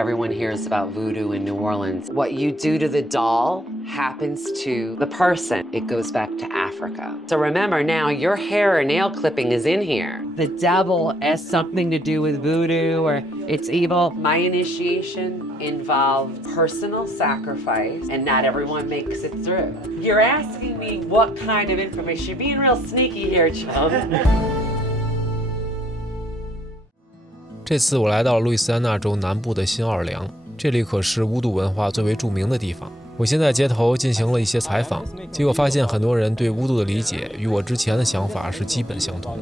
everyone hears about voodoo in New Orleans. What you do to the doll happens to the person. It goes back to Africa. So remember now, your hair or nail clipping is in here. The devil has something to do with voodoo or it's evil. My initiation involved personal sacrifice, and not everyone makes it through. You're asking me what kind of information. You're being real sneaky here, Chum. 这次我来到了路易斯安那州南部的新奥尔良，这里可是巫毒文化最为著名的地方。我先在街头进行了一些采访，结果发现很多人对巫毒的理解与我之前的想法是基本相同。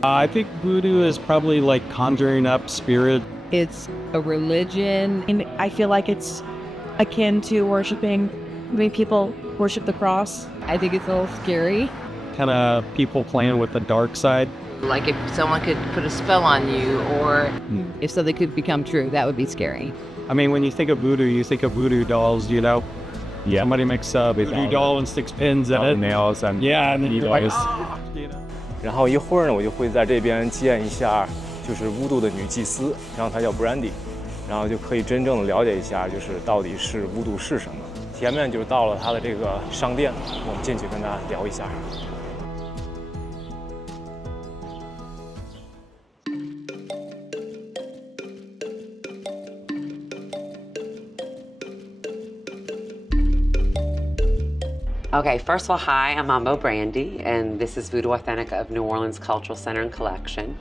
I think voodoo is probably like conjuring up spirit. It's a religion. And I feel like it's akin to worshiping. I mean, people worship the cross. I think it's a little scary. Kind of people playing with the dark side. Like if someone could put a spell on you or If something could become true, that would be scary. I mean, when you think of voodoo, you think of voodoo dolls, you know? Yeah. Somebody makes a voodoo doll and sticks pins in it. Nails and yeah, and then you're like, you know. 然后一会儿呢，我就会在这边见一下，就是巫毒的女祭司，然后她叫 Brandi， 然后就可以真正的了解一下，就是到底是巫毒是什么。前面就到了她的这个商店，我们进去跟她聊一下。Okay, first of all, hi, I'm Mambo Brandi, and this is Voodoo Authentica of New Orleans Cultural Center and Collection.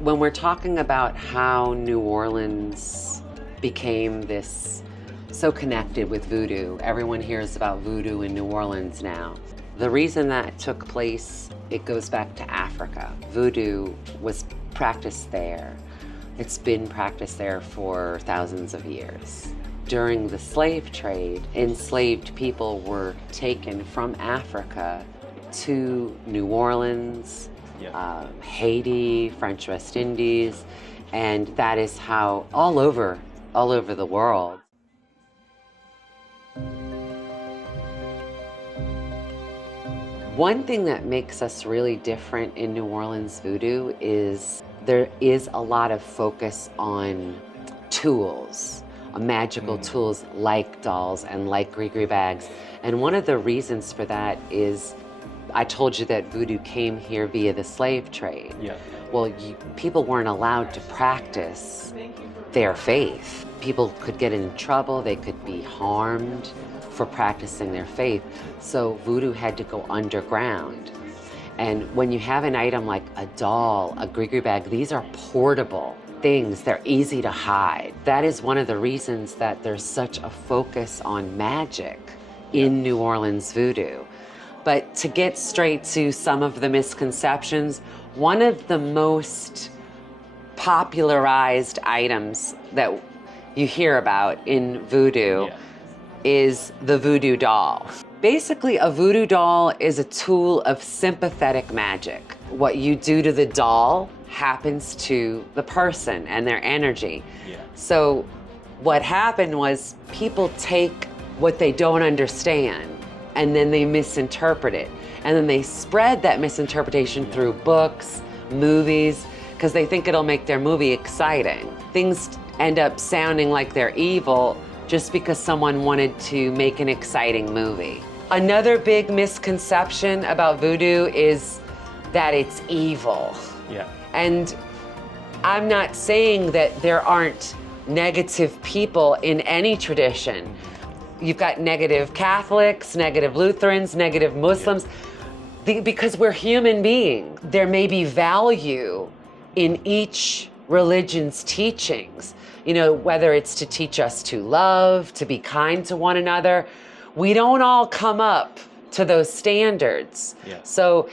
When we're talking about how New Orleans became this so connected with voodoo, everyone hears about voodoo in New Orleans now. The reason that took place, it goes back to Africa. Voodoo was practiced there. It's been practiced there for thousands of years. During the slave trade, enslaved people were taken from Africa to New Orleans, Haiti, French West Indies, and that is how all over the world. One thing that makes us really different in New Orleans voodoo is there is a lot of focus on tools. Magical tools like dolls and like gree-gree bags. And one of the reasons for that is, I told you that voodoo came here via the slave trade. Yeah. Well, people weren't allowed to practice their faith. People could get in trouble, they could be harmed for practicing their faith. So voodoo had to go underground. And when you have an item like a doll, a gree-gree bag, these are portable things, they're easy to hide. That is one of the reasons that there's such a focus on magic in New Orleans voodoo. But to get straight to some of the misconceptions, one of the most popularized items that you hear about in voodoo is the voodoo doll. Basically, a voodoo doll is a tool of sympathetic magic. What you do to the doll happens to the person and their energy. So what happened was people take what they don't understand and then they misinterpret it. And then they spread that misinterpretation through books, movies, because they think it'll make their movie exciting. Things end up sounding like they're evil just because someone wanted to make an exciting movie. Another big misconception about voodoo is that it's evil. And I'm not saying that there aren't negative people in any tradition. You've got negative Catholics, negative Lutherans, negative Muslims, because we're human beings. There may be value in each religion's teachings, you know, whether it's to teach us to love, to be kind to one another. We don't all come up to those standards. So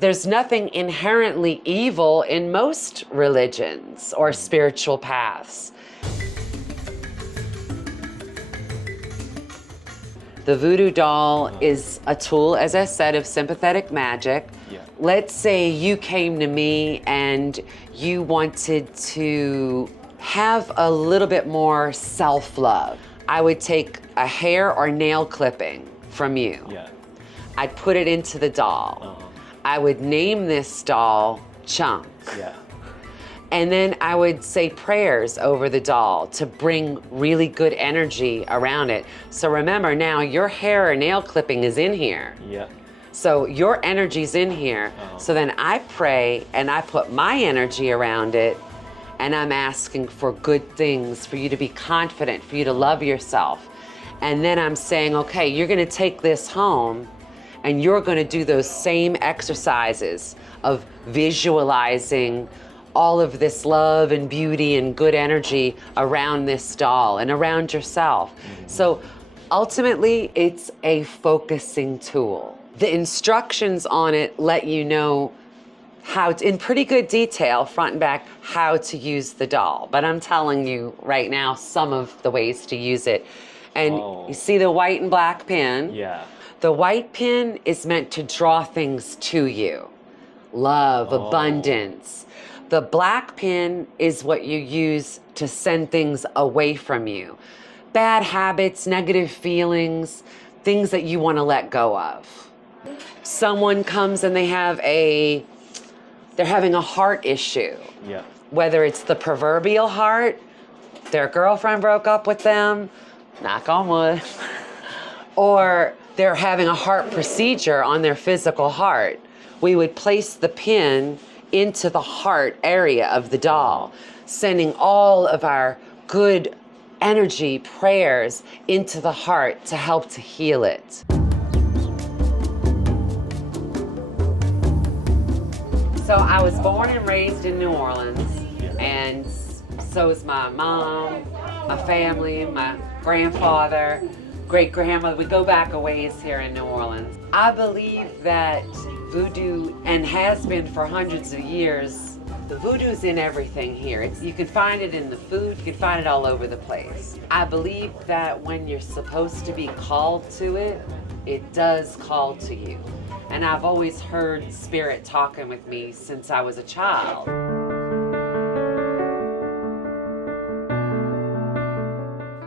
there's nothing inherently evil in most religions or spiritual paths. The voodoo doll is a tool, as I said, of sympathetic magic. Let's say you came to me and you wanted to have a little bit more self-love. I would take a hair or nail clipping from you. I'd put it into the doll. I would name this doll Chunk. And then I would say prayers over the doll to bring really good energy around it. So remember now, your hair or nail clipping is in here. Yeah. So your energy's in here. So then I pray and I put my energy around it, and I'm asking for good things, for you to be confident, for you to love yourself. And then I'm saying, okay, you're gonna take this home and you're gonna do those same exercises of visualizing all of this love and beauty and good energy around this doll and around yourself. So ultimately, it's a focusing tool. The instructions on it let you know how, in pretty good detail, front and back, how to use the doll. But I'm telling you right now some of the ways to use it. And you see the white and black pin? Yeah. The white pin is meant to draw things to you. Love, abundance. The black pin is what you use to send things away from you. Bad habits, negative feelings, things that you want to let go of. Someone comes and they're having a heart issue. Yeah. Whether it's the proverbial heart, their girlfriend broke up with them, knock on wood, or they're having a heart procedure on their physical heart. We would place the pin into the heart area of the doll, sending all of our good energy, prayers into the heart to help to heal it. So I was born and raised in New Orleans, and so is my mom, my family, my grandfather, great-grandmother. We go back a ways here in New Orleans. I believe that voodoo, and has been for hundreds of years, the voodoo's in everything here. You can find it in the food, you can find it all over the place. I believe that when you're supposed to be called to it, it does call to you. And I've always heard spirit talking with me since I was a child.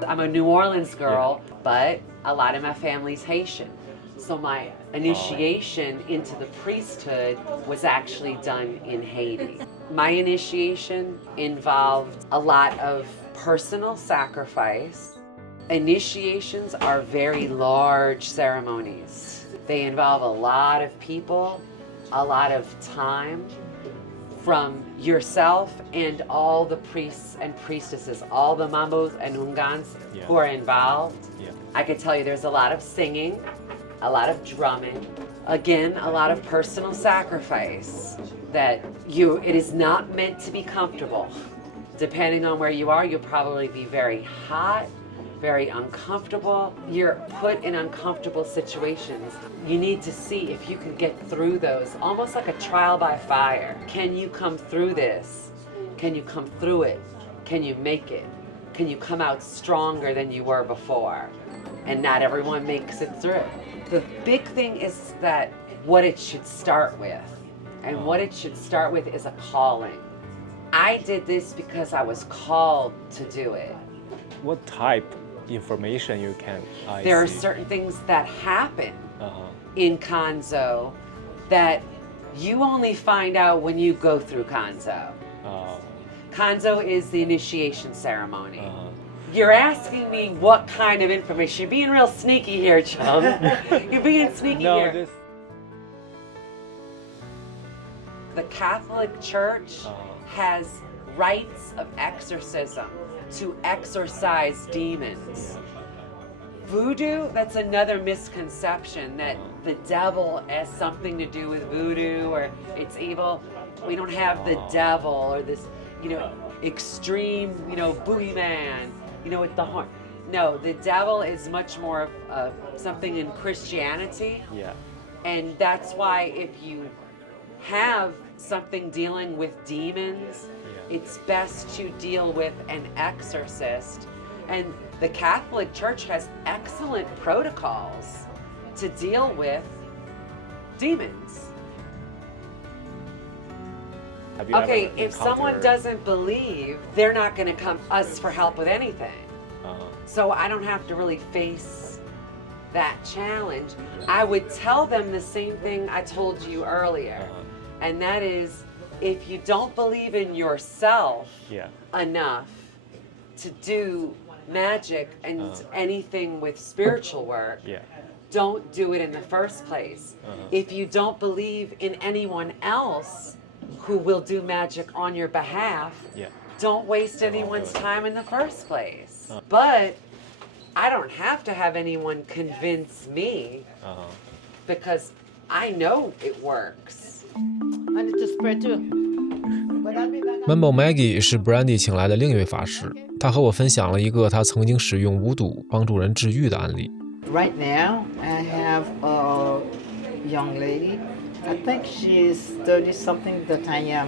I'm a New Orleans girl, but a lot of my family's Haitian. So my initiation into the priesthood was actually done in Haiti. My initiation involved a lot of personal sacrifice. Initiations are very large ceremonies. They involve a lot of people, a lot of time from yourself and all the priests and priestesses, all the mambos and ungans who are involved. I could tell you there's a lot of singing, a lot of drumming, again, a lot of personal sacrifice that it is not meant to be comfortable. Depending on where you are, you'll probably be very hot, very uncomfortable. You're put in uncomfortable situations. You need to see if you can get through those, almost like a trial by fire. Can you come through this? Can you come through it? Can you make it? Can you come out stronger than you were before? And not everyone makes it through. The big thing is that what it should start with. And what it should start with is a calling. I did this because I was called to do it. What type information you can There are certain things that happen in Kanzo that you only find out when you go through Kanzo. Kanzo is the initiation ceremony. You're asking me what kind of information. You're being real sneaky here, chum. You're being sneaky here. The Catholic Church has rites of exorcism to exorcise demons. Voodoo, that's another misconception, that the devil has something to do with voodoo or it's evil. We don't have the devil or this, extreme, boogeyman, with the horn. No, the devil is much more of something in Christianity. Yeah. And that's why if you have something dealing with demons, it's best to deal with an exorcist. And the Catholic Church has excellent protocols to deal with demons. Okay, if someone doesn't believe, they're not going to come us for help with anything. So I don't have to really face that challenge. I would tell them the same thing I told you earlier, and that is if you don't believe in yourself enough to do magic and anything with spiritual work, don't do it in the first place. If you don't believe in anyone else who will do magic on your behalf, don't waste anyone's time in the first place. But I don't have to have anyone convince me because I know it works. I need to spread too. Mambo Maggie 是 Brandi 请来的另一位法师，他和我分享了一个他曾经使用巫毒帮助人治愈的案例。Right now, I have a young lady. I think she's 30-something that I am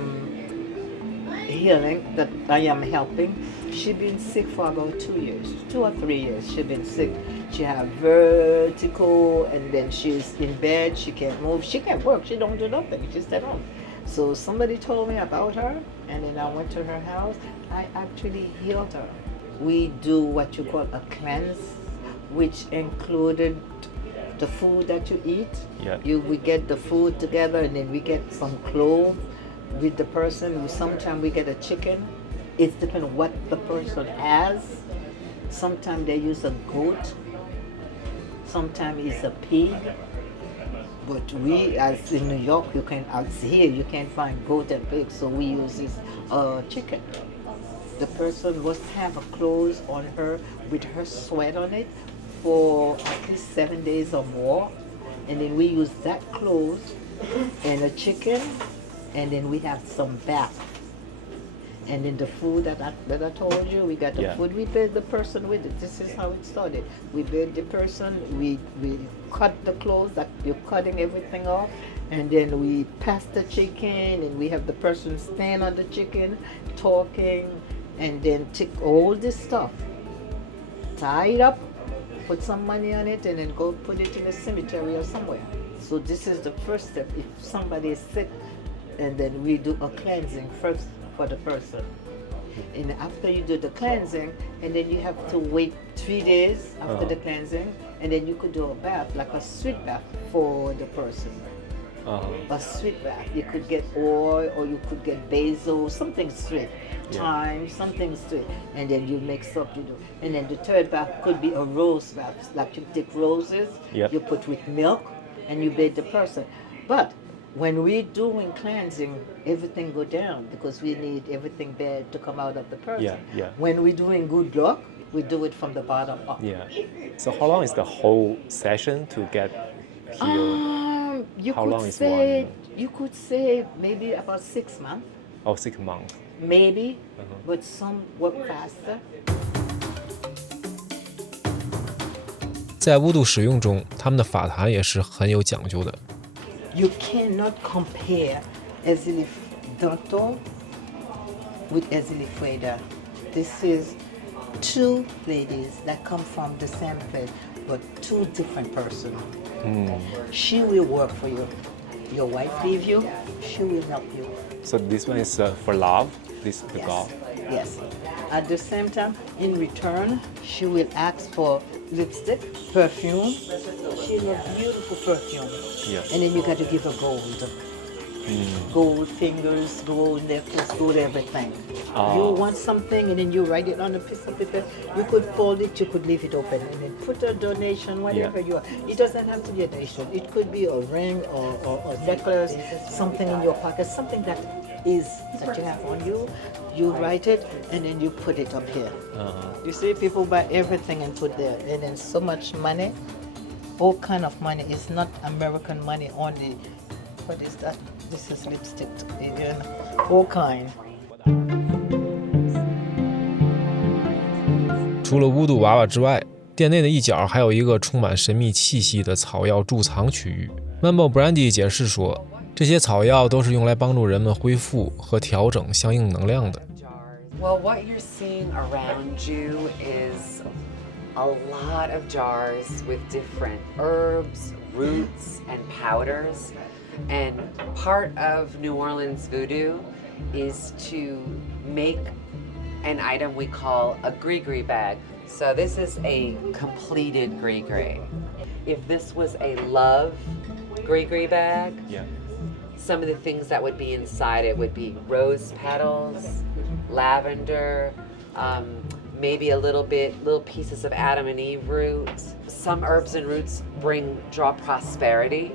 healing, that I am helping. She's been sick for about 2 years, 2 or 3 years. She's been sick. She have vertigo, and then she's in bed. She can't move. She can't work. She don't do nothing. She's at home. So somebody told me about her, and then I went to her house. I actually healed her. We do what you call a cleanse, which included the food that you eat. We get the food together, and then we get some clove with the person. Sometimes we get a chicken. It depends on what the person has. Sometimes they use a goat. Sometimes it's a pig. But we, as in New York, here you can't find goat and pig, so we use this chicken. The person must have a clothes on her with her sweat on it for at least 7 days or more, and then we use that clothes and a chicken, and then we have some bath. And then the food that I told you, we got the food, we bathe the person with it. This is how it started. We bathe the person, we cut the clothes, that you're cutting everything off, and then we pass the chicken, and we have the person stand on the chicken, talking, and then take all this stuff, tie it up, put some money on it, and then go put it in a cemetery or somewhere. So this is the first step. If somebody is sick, and then we do a cleansing first for the person. And after you do the cleansing, and then you have to wait 3 days after the cleansing, and then you could do a bath, like a sweet bath for the person. A sweet bath. You could get oil, or you could get basil, something sweet, thyme, something sweet, and then you mix up, you do. And then the third bath could be a rose bath, like you take roses, you put with milk, and you bathe the person. But when we're doing cleansing, everything go down because we need everything bad to come out of the person. When we're doing good luck, we do it from the bottom up. So how long is the whole session to get healed? You could say maybe about 6 months. Oh, 6 months. Maybe, but some work faster. 在巫毒使用中，他们的法坛也是很有讲究的。You cannot compare Ezili Dotto with Ezili Freda. This is 2 ladies that come from the same place, but 2 different persons. She will work for you. Your wife leave you, she will help you. So this one is for love, this the God? Yes. At the same time, in return, she will ask for lipstick, perfume. She has beautiful perfume. And then you got to give her gold. Gold fingers, gold necklace, gold everything. You want something, and then you write it on a piece of paper. You could fold it, you could leave it open, and then put a donation, whatever you are. It doesn't have to be a donation. It could be a ring or a necklace, something in your pocket, something that you have on you. You write it, and then you put it up here. You see, people buy everything and put there, and then so much money, all kind of money. It's not American money only. What is that? This is lipstick, all kind. 除了巫毒娃娃之外，店内的一角还有一个充满神秘气息的草药贮藏区域。Mambo Brandi 解释说，这些草药都是用来帮助人们恢复和调整相应能量的。Well, what you're seeing around you is a lot of jars with different herbs, roots, and powders. And part of New Orleans voodoo is to make an item we call a gris-gris bag. So this is a completed gris-gris. If this was a love gris-gris bag, some of the things that would be inside it would be rose petals, lavender, maybe little pieces of Adam and Eve roots. Some herbs and roots draw prosperity.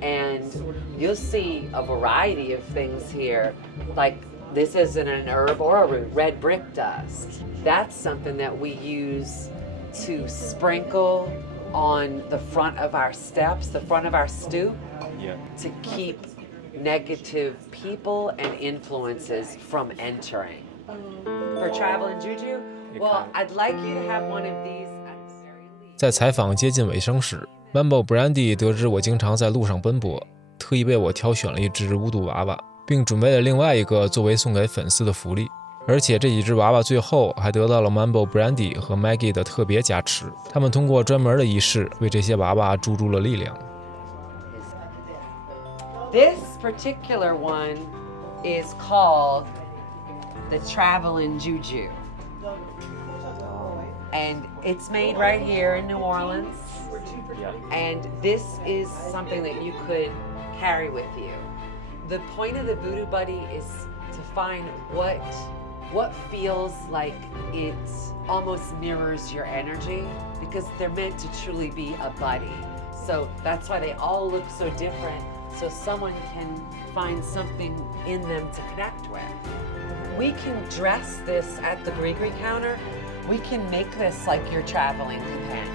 And you'll see a variety of things here, like this isn't an herb or a root, red brick dust. That's something that we use to sprinkle on the front of our steps, the front of our stoop, to keep negative people and influences from entering. For travel and juju, well, I'd like you to have one of these. 在采访接近尾声时，Mambo Brandi 得知我经常在路上奔波，特意为我挑选了一只巫毒娃娃，并准备了另外一个作为送给粉丝的福利。而且这几只娃娃最后还得到了 Mambo Brandi 和 Maggie 的特别加持，他们通过专门的仪式为这些娃娃注入了力量。This particular one is called the Travelin' Juju. And it's made right here in New Orleans. And this is something that you could carry with you. The point of the Voodoo Buddy is to find what feels like it almost mirrors your energy, because they're meant to truly be a buddy. So that's why they all look so different, so someone can find something in them to connect with. We can dress this at the Grigri counter. We can make this like your traveling companion.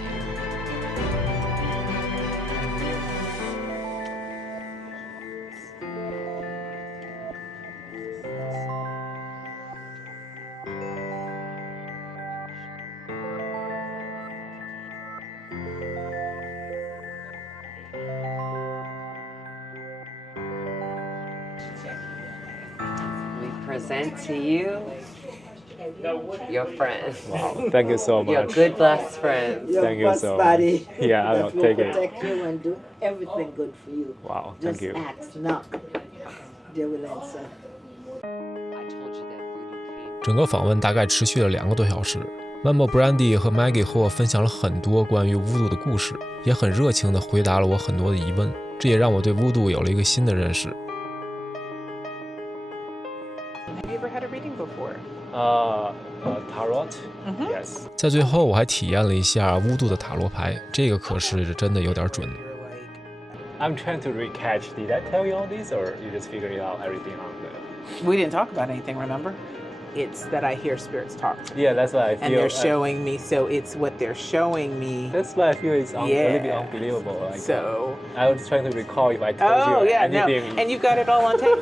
We present to you your friends. Wow, thank you so much. Your good blessed friends. Thank you so much. Buddy. Yeah, I will take it. Protect you and do everything good for you. Wow, thank you. Just ask, knock. They will answer. I told you that voodoo came. 整个访问大概持续了2个多小时。Mambo Brandi 和 Maggie 和我分享了很多关于巫毒的故事，也很热情地回答了我很多的疑问，这也让我对巫毒有了一个新的认识。Have you ever had a reading before? Tarot? Yes. 在最后，我还体验了一下巫毒的塔罗牌，这个可是真的有点准。I'm trying to recatch. Did I tell you all this, or you just figured it out everything on the? We didn't talk about anything, remember? It's that I hear spirits talk. Yeah, that's what I feel. And they're showing me, so it's what they're showing me. That's why I feel it's a little bit unbelievable. Like, So. I was trying to recall if I told you yeah, anything. no. And you've got it all on tape.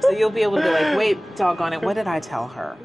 So you'll be able to be like, wait, doggone it, what did I tell her?